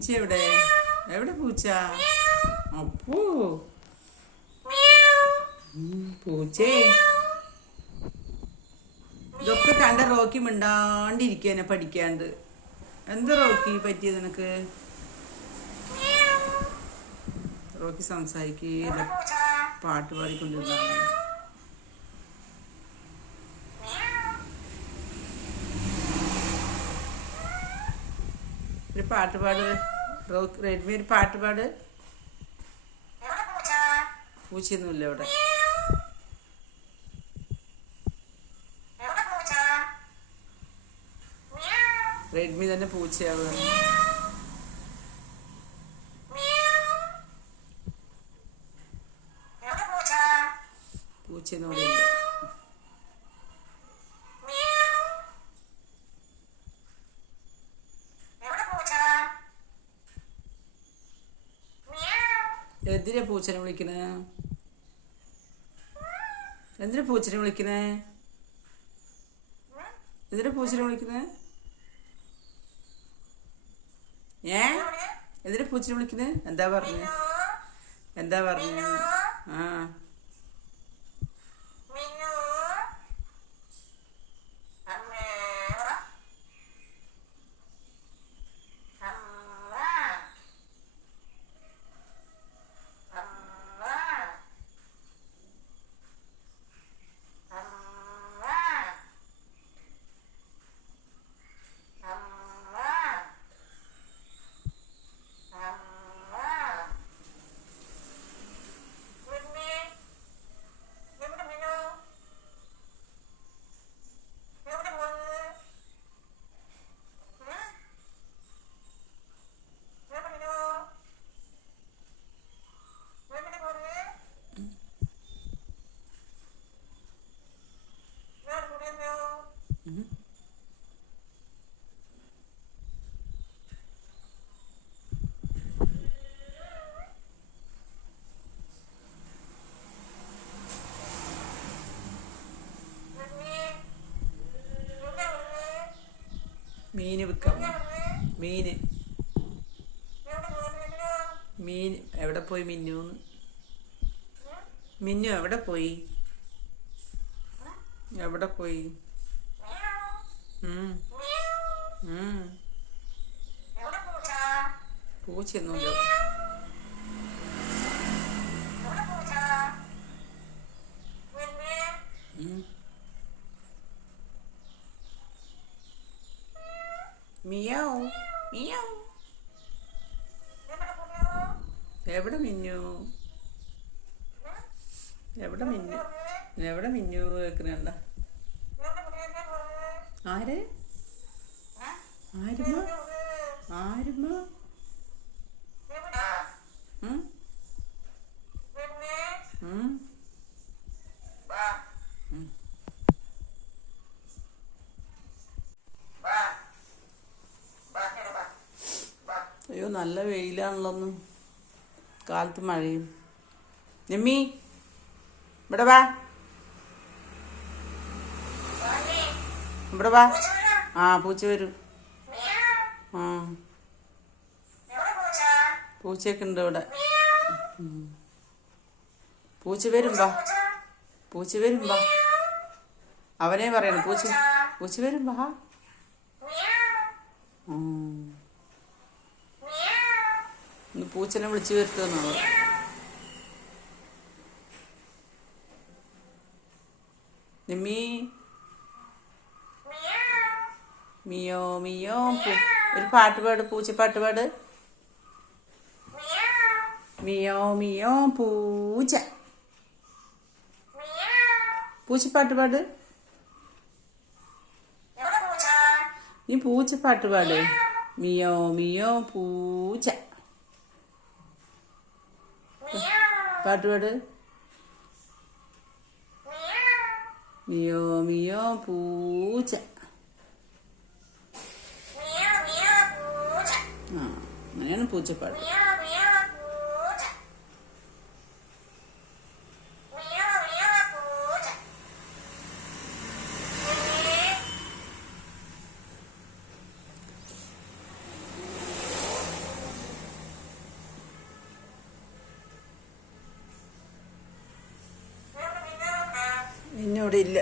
പൂച്ച എവിടെ? എവിടെ പൂച്ച? അപ്പൂ പൂച്ചേ. ഇതൊക്കെ കണ്ട റോക്കി മിണ്ടാണ്ടിരിക്കാനെ പഠിക്കാണ്ട്. എന്ത് റോക്കി പറ്റിയത് നിനക്ക്? റോക്കി സംസാരിക്കില്ല, പാട്ട് പാടിക്കൊണ്ടിരുന്നാണ്. ഒരു പാട്ട് പാട് റെഡ്മി, ഒരു പാട്ട് പാട്. പൂച്ചയൊന്നുമില്ല ഇവിടെ. റെഡ്മി തന്നെ പൂച്ചയാവുകയാണ്. പൂച്ചയൊന്നും ഇവിടെ ഇല്ല. എന്തിനാ പൂച്ചനെ വിളിക്കണേ? എന്തിനാ പൂച്ചനെ വിളിക്കണേ? എന്തിനാ പൂച്ചനെ വിളിക്കണേ? എന്തിനാ പൂച്ചനെ വിളിക്കണേ? എന്താ പറഞ്ഞു? എന്താ പറഞ്ഞു? ആ മീന് വിൽക്കാം. മീൻ എവിടെ പോയി? മിന്നു എവിടെ പോയി? എവിടെ പോയി? പൂച്ചയൊന്നുമില്ല. മിയാവ് മിയാവ്. എവിടെ മിന്നു? എവിടെ മിന്നു? എവിടെ മിന്നു കേൾക്കുന്നുണ്ട? ആര്? ആരുമ്മ? ആരുമ്മ? അയ്യോ, നല്ല വെയിലാണല്ലോന്ന്. കാലത്ത് മഴയും. നിമ്മി ഇവിടെ വാ, ഇവിടെ വാ. ആ പൂച്ച വരും. ആ പൂച്ചയൊക്കെ ഉണ്ട് ഇവിടെ. പൂച്ച വരും വാ, പൂച്ച വരും വാ. അവനെ പറയണം, പൂച്ച വരും വാ. ഒന്ന് പൂച്ചനെ വിളിച്ചു വരുത്തുന്നാണ്. നിമ്മി മിയോ മിയോ. ഒരു പാട്ട് പാട്, പൂച്ചപ്പാട്ട് പാട്. മിയോ മിയോ പൂച്ച. പൂച്ചപ്പാട്ട് പാട്. നീ പൂച്ചപ്പാട്ട് പാട്. മിയോ മിയോ പൂച്ച. പാട്ട് പാട്. മിയോ മിയോ പൂച്ച. ആ അങ്ങനെയാണ് പൂച്ചപ്പാട്ട്. ഇവിടെ ഇല്ല.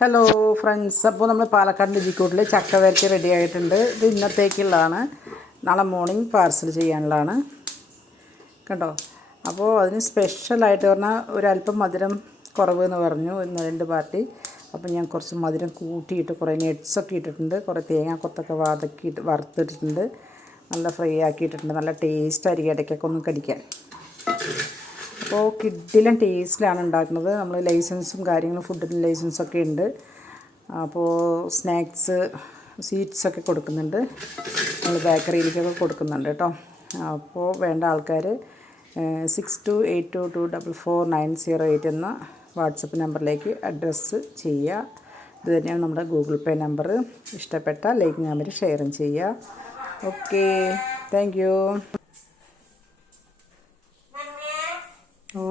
ഹലോ ഫ്രണ്ട്സ്, അപ്പോൾ നമ്മൾ പാലക്കാട് ജിക്കൂട്ടിൽ ചക്ക വരട്ടി റെഡി ആയിട്ടുണ്ട്. ഇത് ഇന്നത്തേക്കുള്ളതാണ്, നാളെ മോർണിംഗ് പാർസൽ ചെയ്യാനുള്ളതാണ് കേട്ടോ. അപ്പോൾ അതിന് സ്പെഷ്യലായിട്ട് പറഞ്ഞാൽ ഒരല്പം മധുരം കുറവ് എന്ന് പറഞ്ഞു ഇന്ന് 2 പാർട്ടി. അപ്പോൾ ഞാൻ കുറച്ച് മധുരം കൂട്ടിയിട്ട് കുറേ നട്ട്സൊക്കെ ഇട്ടിട്ടുണ്ട്, കുറേ തേങ്ങാക്കൊത്തൊക്കെ വറുത്തിട്ടിട്ടുണ്ട്, നല്ല ഫ്രൈ ആക്കിയിട്ടുണ്ട്. നല്ല ടേസ്റ്റ് ആയിരിക്കും ഇടയ്ക്കൊക്കെ ഒന്ന് കടിക്കാൻ. അപ്പോൾ കിഡിലും ടേസ്റ്റിലാണ് ഉണ്ടാക്കുന്നത്. നമ്മൾ ലൈസൻസും കാര്യങ്ങളും ഫുഡിൻ്റെ ലൈസൻസൊക്കെ ഉണ്ട്. അപ്പോൾ സ്നാക്സ് സ്വീറ്റ്സൊക്കെ കൊടുക്കുന്നുണ്ട്, നമ്മൾ ബേക്കറിയിലേക്കൊക്കെ കൊടുക്കുന്നുണ്ട് കേട്ടോ. അപ്പോൾ വേണ്ട ആൾക്കാർ 6282244908 എന്ന വാട്സപ്പ് നമ്പറിലേക്ക് അഡ്രസ്സ് ചെയ്യുക. ഇത് തന്നെയാണ് നമ്മുടെ ഗൂഗിൾ പേ നമ്പർ. ഇഷ്ടപ്പെട്ട ലൈക്ക് നമ്പർ ഷെയറും ചെയ്യുക. Okay, thank you. ഓ